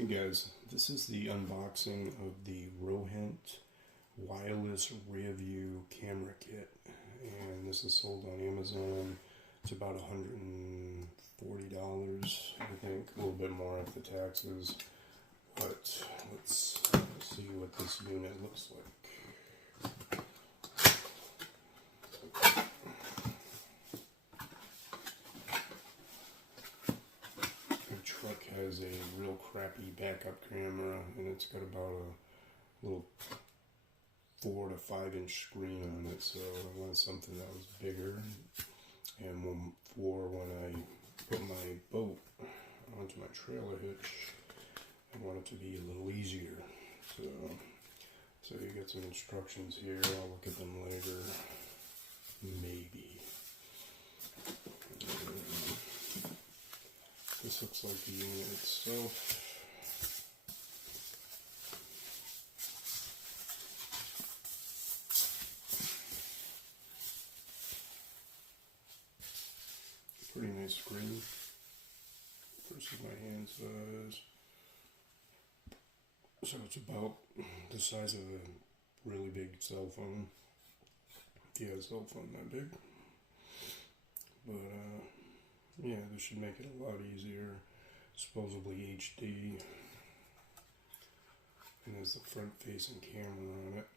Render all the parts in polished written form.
Hey guys, this is the unboxing of the Rohent wireless rear view camera kit, and this is sold on Amazon. It's about $140, I think, a little bit more after taxes, but let's see what this unit looks like. Truck has a real crappy backup camera, and it's got about a little 4 to 5 inch screen on it, so I wanted something that was bigger. And for when I put my boat onto my trailer hitch, I want it to be a little easier. So you get some instructions here. I'll look at them later, maybe. This looks like the unit itself. Pretty nice screen versus my hand size. So it's about the size of a really big cell phone. Yeah, a cell phone that big. But yeah, this should make it a lot easier. Supposedly HD. And there's the front facing camera on it.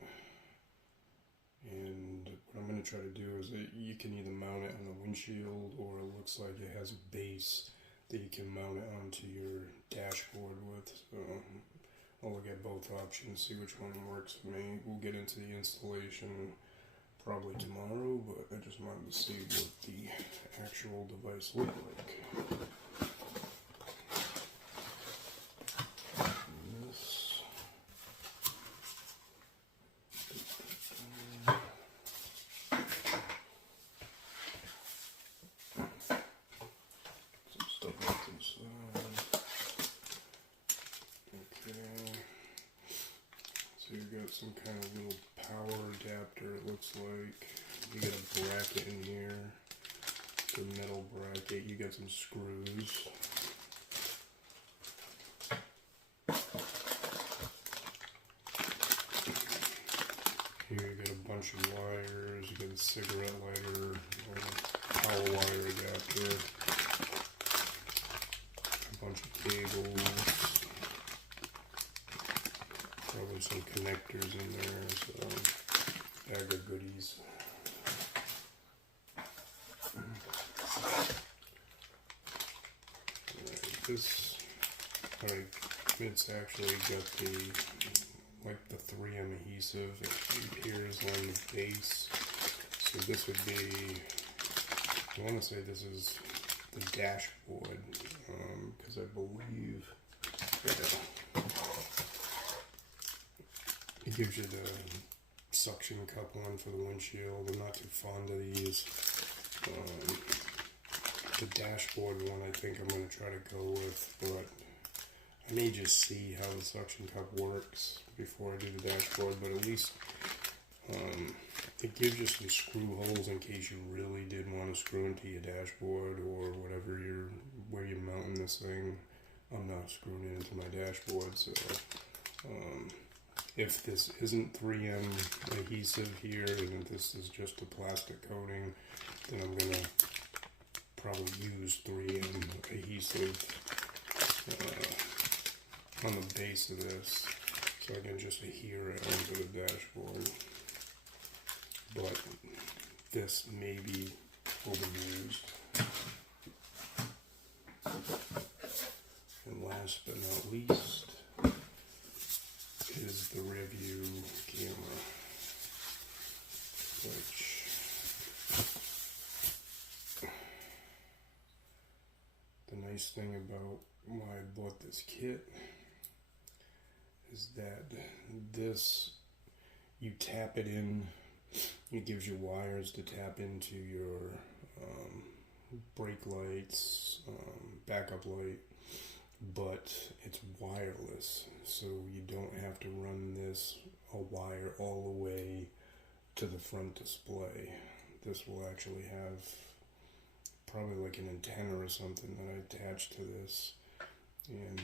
And what I'm going to try to do is that you can either mount it on the windshield, or it looks like it has a base that you can mount it onto your dashboard with. So I'll look at both options, see which one works for me. We'll get into the installation probably tomorrow, but I just wanted to see what the actual device looked like. Some stuff left inside. Okay. So you've got some kind of little power adapter, it looks like. You got a bracket in here, the metal bracket. You got some screws. Here you got a bunch of wires. You got a cigarette lighter, or power wire adapter, a bunch of cables. Probably some connectors in there, so bag of goodies. This, it's actually got the 3M adhesive. It adheres on the base. So this would be, I want to say this is the dashboard, because I believe, it gives you the suction cup one for the windshield. I'm not too fond of these. The dashboard one I think I'm going to try to go with, but I may just see how the suction cup works before I do the dashboard. But at least it gives you some screw holes in case you really did want to screw into your dashboard or whatever where you're mounting this thing. I'm not screwing it into my dashboard, so if this isn't 3M adhesive here, and if this is just a plastic coating, then I'm going to probably use 3M adhesive on the base of this, so I can just adhere it onto the dashboard. But this may be overused. And last but not least is the rear view camera, which the nice thing about why I bought this kit is that this, you tap it in, it gives you wires to tap into your brake lights, backup light, but it's wireless, so you don't have to run this a wire all the way to the front display. This will actually have probably like an antenna or something that I attach to this, and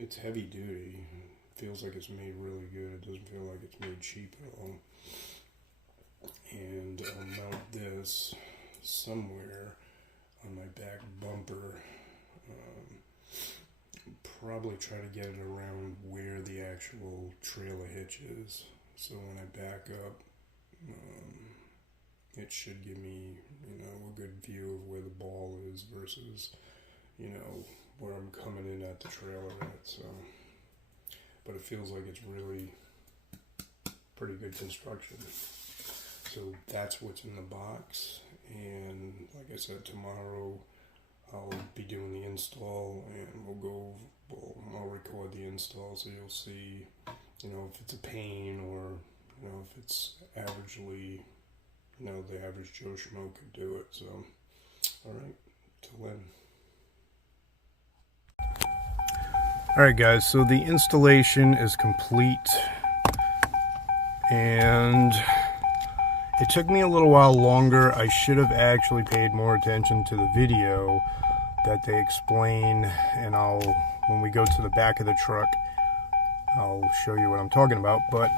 it's heavy duty. It feels like it's made really good. It doesn't feel like it's made cheap at all. And I'll mount this somewhere on my back bumper. Probably try to get it around where the actual trailer hitch is. So when I back up, it should give me, a good view of where the ball is versus, where I'm coming in at the trailer at. So, but it feels like it's really pretty good construction. So that's what's in the box. And like I said, tomorrow I'll be doing the install, and I'll record the install so you'll see, if it's a pain or, if it's averagely, the average Joe Schmo could do it. So, all right, till then. All right, guys, so the installation is complete, and it took me a little while longer. I should have actually paid more attention to the video that they explain, and when we go to the back of the truck, I'll show you what I'm talking about. But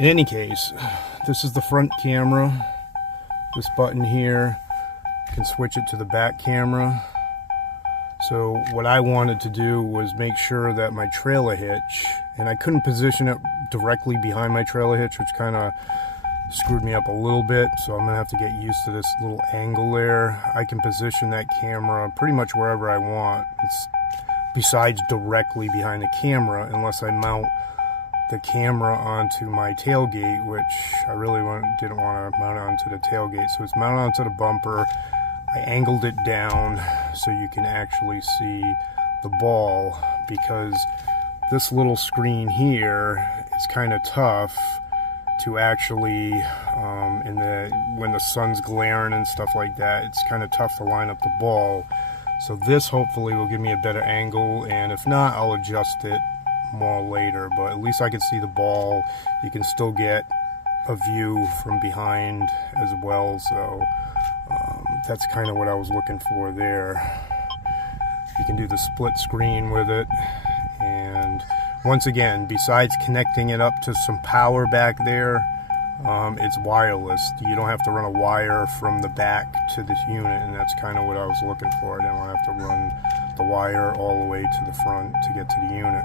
in any case, this is the front camera. This button here, you can switch it to the back camera. So what I wanted to do was make sure that my trailer hitch, and I couldn't position it directly behind my trailer hitch, which kind of screwed me up a little bit, so I'm gonna have to get used to this little angle there. I can position that camera pretty much wherever I want. It's besides directly behind the camera, unless I mount the camera onto my tailgate, which I really didn't want to mount it onto the tailgate. So it's mounted onto the bumper. I angled it down so you can actually see the ball, because this little screen here is kind of tough to actually, when the sun's glaring and stuff like that, it's kind of tough to line up the ball. So this hopefully will give me a better angle, and if not, I'll adjust it more later, but at least I can see the ball. You can still get a view from behind as well, so that's kind of what I was looking for there. You can do the split screen with it, and once again, besides connecting it up to some power back there, it's wireless. You don't have to run a wire from the back to this unit, and that's kind of what I was looking for. I didn't want to have to run the wire all the way to the front to get to the unit.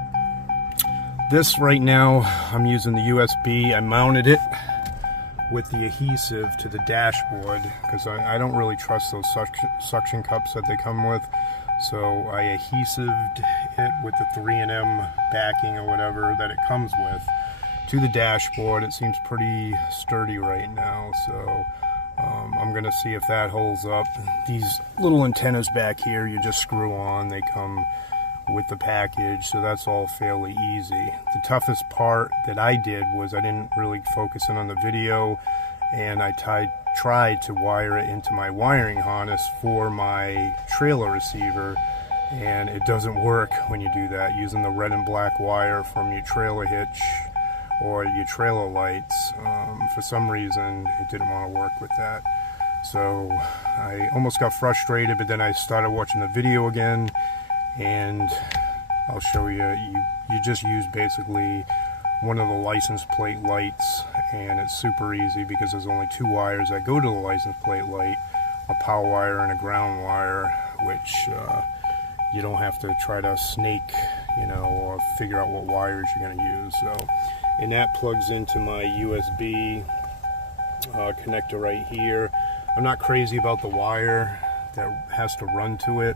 This right now, I'm using the USB. I mounted it with the adhesive to the dashboard because I don't really trust those suction cups that they come with. So I adhesived it with the 3M backing or whatever that it comes with to the dashboard. It seems pretty sturdy right now, so I'm going to see if that holds up. These little antennas back here, you just screw on. They come with the package, so that's all fairly easy. The toughest part that I did was I didn't really focus in on the video, and I tried to wire it into my wiring harness for my trailer receiver, and it doesn't work when you do that using the red and black wire from your trailer hitch or your trailer lights. For some reason it didn't want to work with that, so I almost got frustrated, but then I started watching the video again, and I'll show you. You just use basically one of the license plate lights, and it's super easy because there's only two wires that go to the license plate light, a power wire and a ground wire, which you don't have to try to snake, or figure out what wires you're going to use. So, and that plugs into my USB connector right here. I'm not crazy about the wire that has to run to it,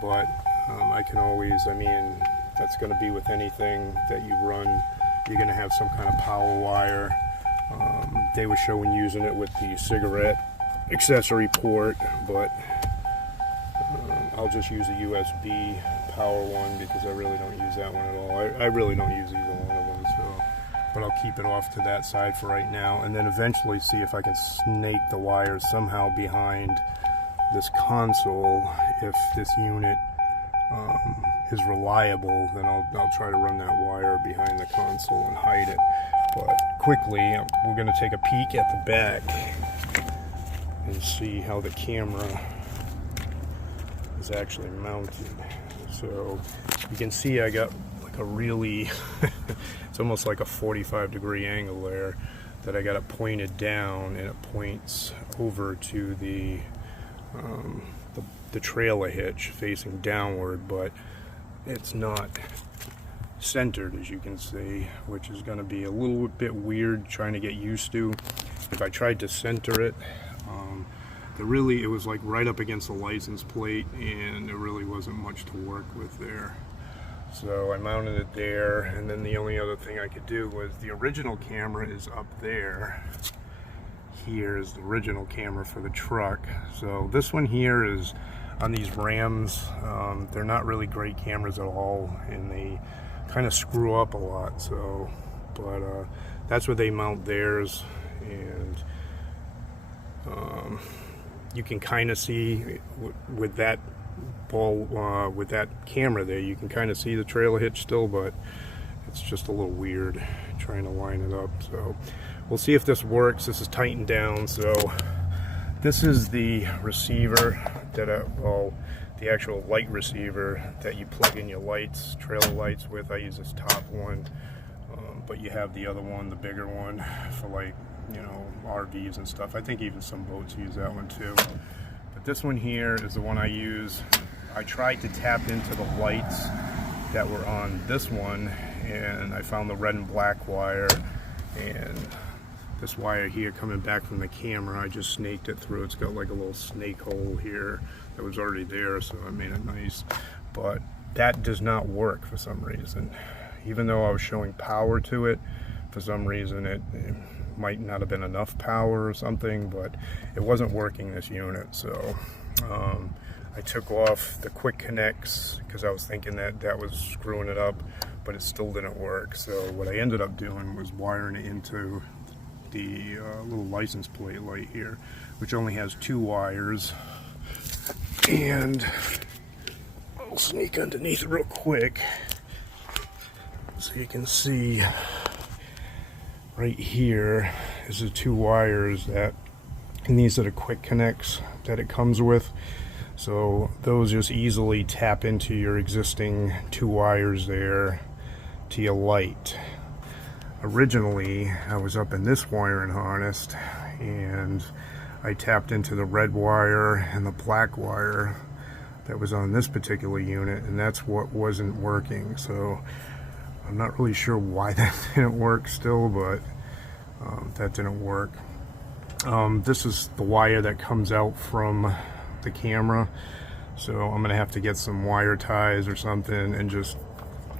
but I can always, that's going to be with anything that you run. You're going to have some kind of power wire. They were showing using it with the cigarette accessory port, but I'll just use a USB power one because I really don't use that one at all. I really don't use either one of them, so, but I'll keep it off to that side for right now, and then eventually see if I can snake the wires somehow behind this console. If this unit is reliable, then I'll try to run that wire behind the console and hide it. But quickly, we're going to take a peek at the back and see how the camera is actually mounted. So you can see I got like a really, it's almost like a 45-degree angle there that I got it pointed down, and it points over to the trailer hitch facing downward, but it's not centered, as you can see, which is going to be a little bit weird trying to get used to. If I tried to center it, it was like right up against the license plate, and there really wasn't much to work with there. So I mounted it there, and then the only other thing I could do was the original camera is up there. Here is the original camera for the truck. So this one here is on these Rams. They're not really great cameras at all, and they kind of screw up a lot. So, but that's where they mount theirs, and you can kind of see with that with that camera there, you can kind of see the trailer hitch still, but it's just a little weird trying to line it up. So we'll see if this works. This is tightened down. So this is the receiver that the actual light receiver that you plug in your lights, trailer lights with. I use this top one, but you have the other one, the bigger one, for like, you know, RVs and stuff. I think even some boats use that one too. But this one here is the one I use. I tried to tap into the lights that were on this one, and I found the red and black wire, and this wire here coming back from the camera, I just snaked it through. It's got like a little snake hole here that was already there, so I made it nice. But that does not work for some reason. Even though I was showing power to it, for some reason it might not have been enough power or something, but it wasn't working, this unit. So I took off the quick connects because I was thinking that that was screwing it up, but it still didn't work. So what I ended up doing was wiring it into the little license plate light here, which only has 2 wires. And I'll sneak underneath real quick so you can see right here is the 2 wires and these are the quick connects that it comes with. So those just easily tap into your existing 2 wires there to your light. Originally, I was up in this wiring harness, and I tapped into the red wire and the black wire that was on this particular unit, and that's what wasn't working. So I'm not really sure why that didn't work still, but that didn't work. This is the wire that comes out from the camera, so I'm gonna have to get some wire ties or something and just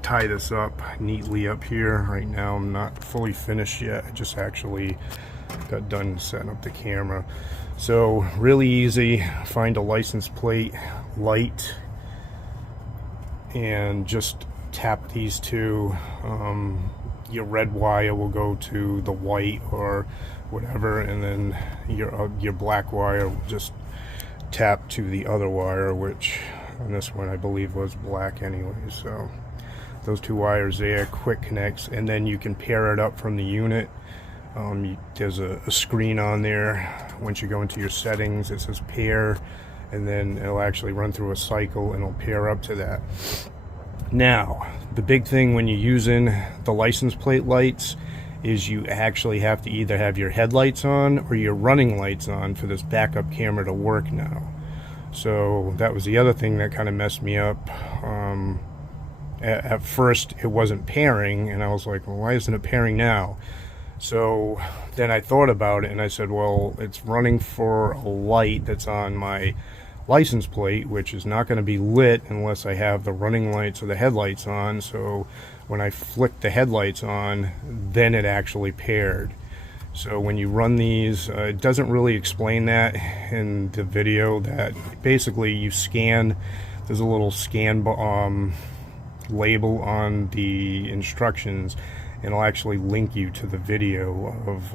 tie this up neatly up here. Right now I'm not fully finished yet. I just actually got done setting up the camera. So really easy. Find a license plate light and just tap these 2. Your red wire will go to the white or whatever, and then your black wire will just tap to the other wire, which on this one I believe was black anyway. So those 2 wires there, quick connects, and then you can pair it up from the unit. There's a screen on there. Once you go into your settings, it says pair, and then it'll actually run through a cycle and it'll pair up to that. Now, the big thing when you're using the license plate lights is you actually have to either have your headlights on or your running lights on for this backup camera to work now. So that was the other thing that kind of messed me up. At first it wasn't pairing, and I was like, well, why isn't it pairing now? So then I thought about it, and I said, well, it's running for a light that's on my license plate, which is not going to be lit unless I have the running lights or the headlights on. So when I flicked the headlights on, then it actually paired. So when you run these, it doesn't really explain that in the video, that basically you scan, there's a little scan label on the instructions, and it'll actually link you to the video of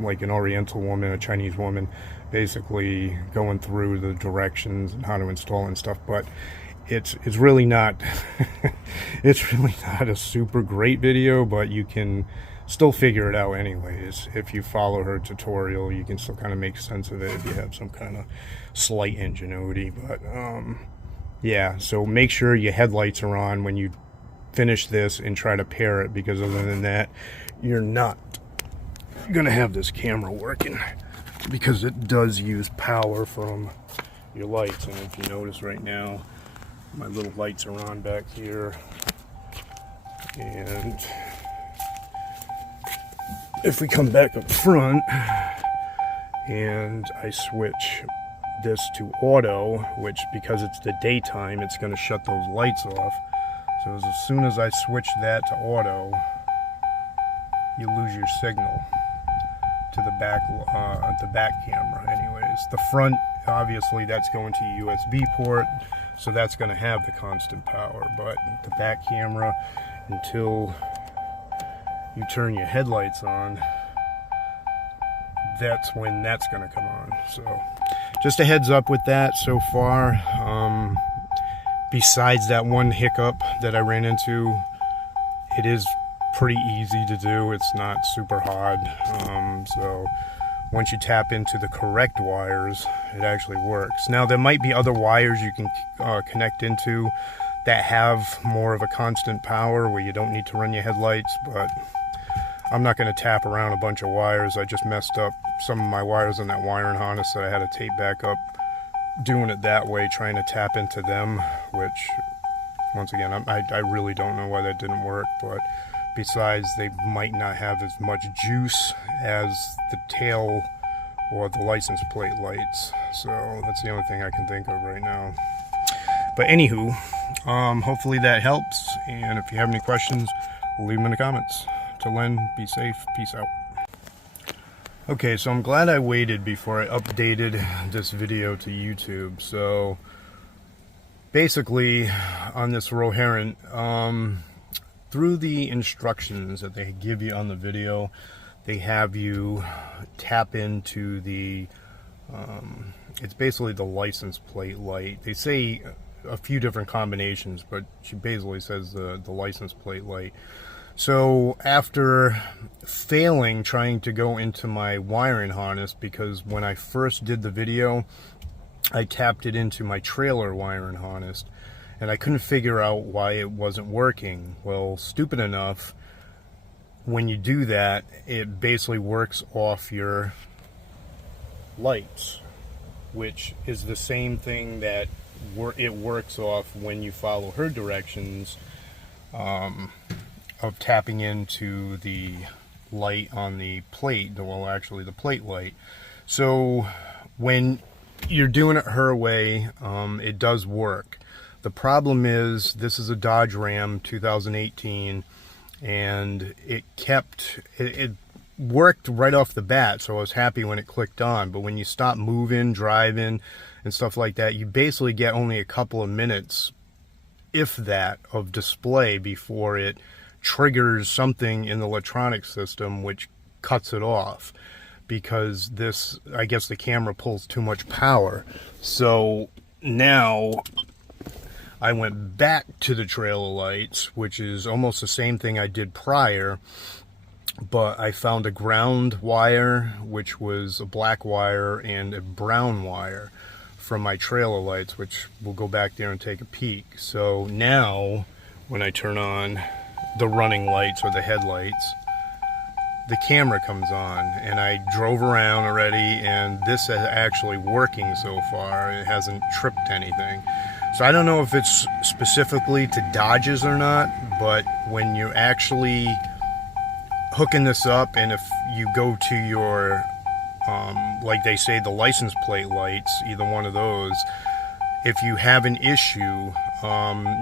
like an Oriental woman, a Chinese woman, basically going through the directions and how to install and stuff. But it's really not it's really not a super great video, but you can still figure it out anyways. If you follow her tutorial, you can still kind of make sense of it if you have some kind of slight ingenuity. But yeah, so make sure your headlights are on when you finish this and try to pair it, because other than that, you're not gonna have this camera working, because it does use power from your lights. And if you notice right now, my little lights are on back here, and if we come back up front and I switch this to auto, which, because it's the daytime, it's going to shut those lights off. So as soon as I switch that to auto, you lose your signal to the back camera. Anyways, the front, obviously that's going to a USB port, so that's going to have the constant power. But the back camera, until you turn your headlights on, that's when that's going to come on. So just a heads up with that so far. Besides that one hiccup that I ran into, it is pretty easy to do. It's not super hard. So once you tap into the correct wires, it actually works. Now, there might be other wires you can connect into that have more of a constant power where you don't need to run your headlights, but I'm not going to tap around a bunch of wires. I just messed up some of my wires on that wiring harness that I had to tape back up, doing it that way, trying to tap into them, which, once again, I really don't know why that didn't work. But besides, they might not have as much juice as the tail or the license plate lights. So that's the only thing I can think of right now. But anywho, hopefully that helps. And if you have any questions, leave them in the comments. Till then, be safe. Peace out. Okay, so I'm glad I waited before I updated this video to YouTube. So basically, on this Rohent, through the instructions that they give you on the video, they have you tap into the, it's basically the license plate light. They say a few different combinations, but she basically says the license plate light. So after failing trying to go into my wiring harness, because when I first did the video, I tapped it into my trailer wiring harness, and I couldn't figure out why it wasn't working. Well, stupid enough, when you do that, it basically works off your lights, which is the same thing that it works off when you follow her directions of tapping into the light on the plate, well, actually the plate light. So when you're doing it her way, it does work. The problem is, this is a Dodge Ram 2018, and it worked right off the bat, so I was happy when it clicked on. But when you stop moving, driving, and stuff like that, you basically get only a couple of minutes, if that, of display before it triggers something in the electronic system which cuts it off, because this, I guess the camera pulls too much power. So now I went back to the trailer lights, which is almost the same thing I did prior, but I found a ground wire, which was a black wire, and a brown wire from my trailer lights, which we'll go back there and take a peek. So now when I turn on the running lights or the headlights, the camera comes on, and I drove around already, and this is actually working so far. It hasn't tripped anything. So I don't know if it's specifically to Dodges or not, but when you're actually hooking this up, and if you go to your like they say, the license plate lights, either one of those, if you have an issue,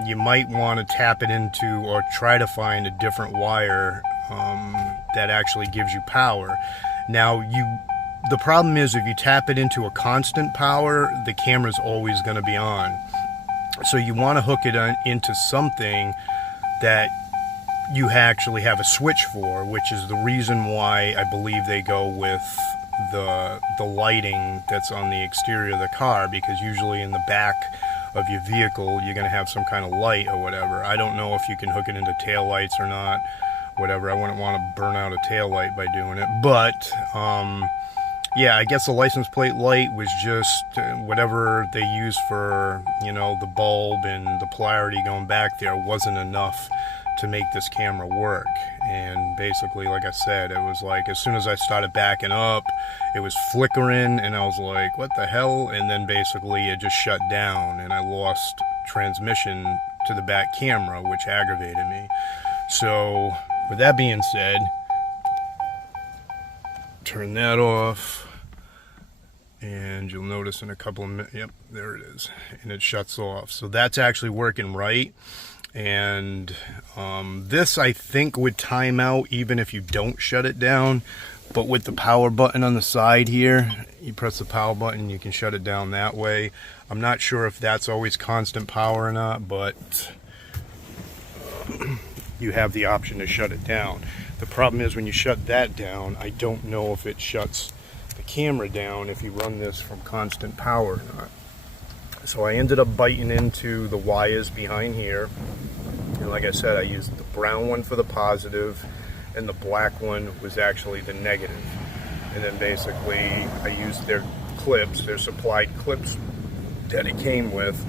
you might want to tap it into, or try to find a different wire that actually gives you power. Now, the problem is, if you tap it into a constant power, the camera's always going to be on. So you want to hook it into something that you actually have a switch for, which is the reason why I believe they go with the lighting that's on the exterior of the car, because usually in the back of your vehicle you're going to have some kind of light or whatever. I don't know if you can hook it into tail lights or not, whatever. I wouldn't want to burn out a tail light by doing it, but yeah, I guess the license plate light was just whatever they use for, you know, the bulb and the polarity going back there wasn't enough to make this camera work. And basically, like I said, it was like as soon as I started backing up, it was flickering, and I was like, what the hell? And then basically it just shut down, and I lost transmission to the back camera, which aggravated me. So with that being said, turn that off, and you'll notice in a couple of minutes, yep, there it is, and it shuts off. So that's actually working right. And this, I think, would time out even if you don't shut it down. But with the power button on the side here, you press the power button, you can shut it down that way. I'm not sure if that's always constant power or not, but you have the option to shut it down. The problem is when you shut that down, I don't know if it shuts the camera down if you run this from constant power or not. So I ended up biting into the wires behind here, and like I said, I used the brown one for the positive, and the black one was actually the negative. And then basically I used their clips, their supplied clips that it came with,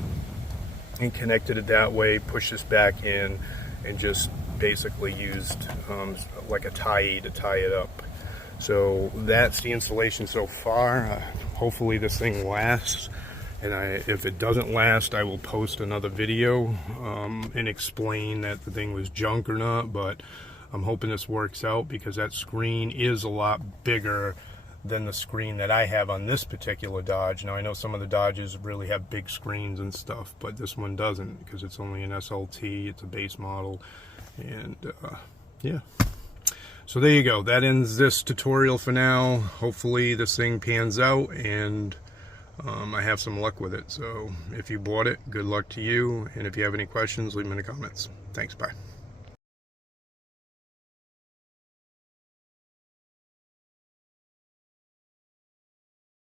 and connected it that way, pushed this back in, and just basically used like a tie to tie it up. So that's the installation so far. Hopefully this thing lasts. And if it doesn't last, I will post another video and explain that the thing was junk or not. But I'm hoping this works out, because that screen is a lot bigger than the screen that I have on this particular Dodge. Now, I know some of the Dodges really have big screens and stuff, but this one doesn't, because it's only an SLT. It's a base model. And yeah. So there you go. That ends this tutorial for now. Hopefully this thing pans out, and I have some luck with it. So if you bought it, good luck to you. And if you have any questions, leave them in the comments. Thanks. Bye.